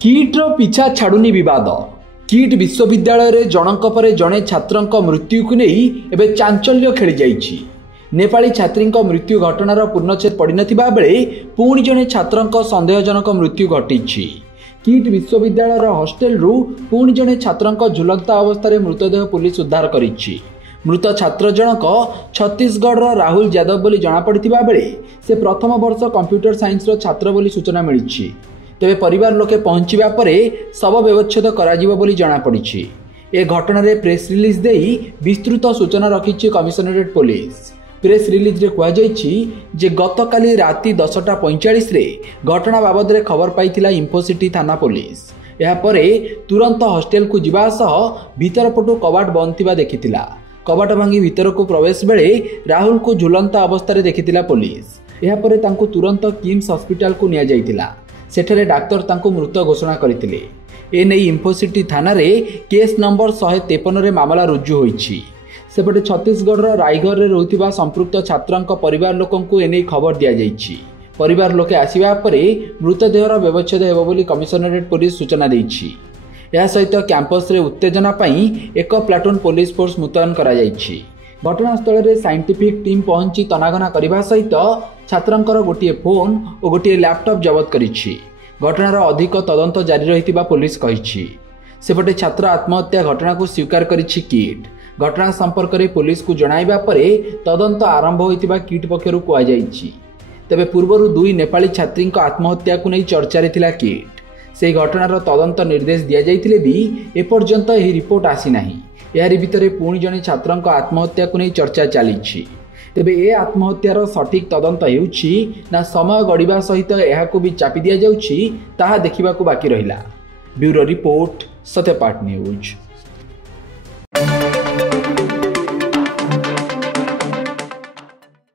किट्र पिछा छाड़ुनी विवाद। किट विश्वविद्यालय रे जनक परे जणे छात्रंक मृत्यु को नहीं एबे चांचल्य खेली जाइछि। नेपाली छात्रींक मृत्यु घटनार पूर्णच्छेद पड़ी नथिबा बेले पुणी जणे छात्रंक संदेहजनक मृत्यु घटिछि। किट विश्वविद्यालय हॉस्टेल रु पुणी जणे छात्रंक झुलंता अवस्था मृतदेह पुलिस उद्धार करिछि। मृत छात्र जनक छत्तीसगढ़ राहुल यादव बोली जना पड़िथिबा बेले से प्रथम वर्ष कंप्यूटर साइंस रो छात्र बोली सूचना मिलिछि। तेबे परिवार लोके पहुंचीबा परे शव व्यवच्छेद कराजिबो बोली जना पड़िछि। ए घटना रे प्रेस रिलीज देई विस्तृत सूचना रखिछि कमिशनरेट पुलिस। प्रेस रिलीज रे कुआ जाइछि जे गतकाली राति 10:45 रे घटना बाबद रे खबर पाइथिला इंफोसिटी थाना पुलिस। एहा परे तुरंत हॉस्टेल को जिबा सह भीतर पटु कबाट बंद थिबा देखिथिला। कबाट भांगी भीतर को प्रवेश बेले राहुल को झुलंता अवस्था रे देखिथिला पुलिस। एहा परे तांको तुरंत किम्स हॉस्पिटल को निया जाइथिला। सेठरे डाक्तर तांको मृत घोषणा करथिले। ए नै इंफोसिटी थाना रे केस नंबर 153 रे मामला रुजु होईछि। सेपटे छत्तीसगढ़ रायगढ़ रे रहुथिबा संपृक्त छात्रंक परिवार लोकंकु एनै खबर दिया जाइछि। परिवार लोके आसीबा परे मृतदेहर व्यवच्छेद हेबो बोली कमिशनरेट पुलिस सूचना दैछि। या सहित कैंपस रे उत्तेजना पई एक प्लाटून पुलिस फोर्स मुतयन करा जाइछि। घटनास्थल रे साइंटिफिक टीम पहुंची तनाघना करबा सहित छात्रंकर गोटिए फोन और गोटिए लैपटॉप जबत करिछि। घटनार अधिक तदंत जारी रहितिबा पुलिस कहिछि। सेपटे छात्र आत्महत्या घटना को स्वीकार करिछि किट। घटना संपर्क में पुलिस को जणाइबा परे तदंत आरंभ होइतिबा किट पक्षरु कुआ जाइछि। तबे पूर्वरु दुई नेपाली छात्रींक आत्महत्या को नै चर्चा रे थिला किट। से घटनार तदंत निर्देश दिया जाइथिले भी एपर्यंत एही रिपोर्ट आसी नाही। यारि भितरे पुणी जणे छात्रंक आत्महत्या को नै चर्चा चलिछि। तेबे ए आत्महत्यार सठिक तदंत हेउछि ना समय गड़िबा सहित एहाको भी चापी दिया जाउछि ताहा देखिबाकू बाकी रहिला। Bureau report, Satyapath news.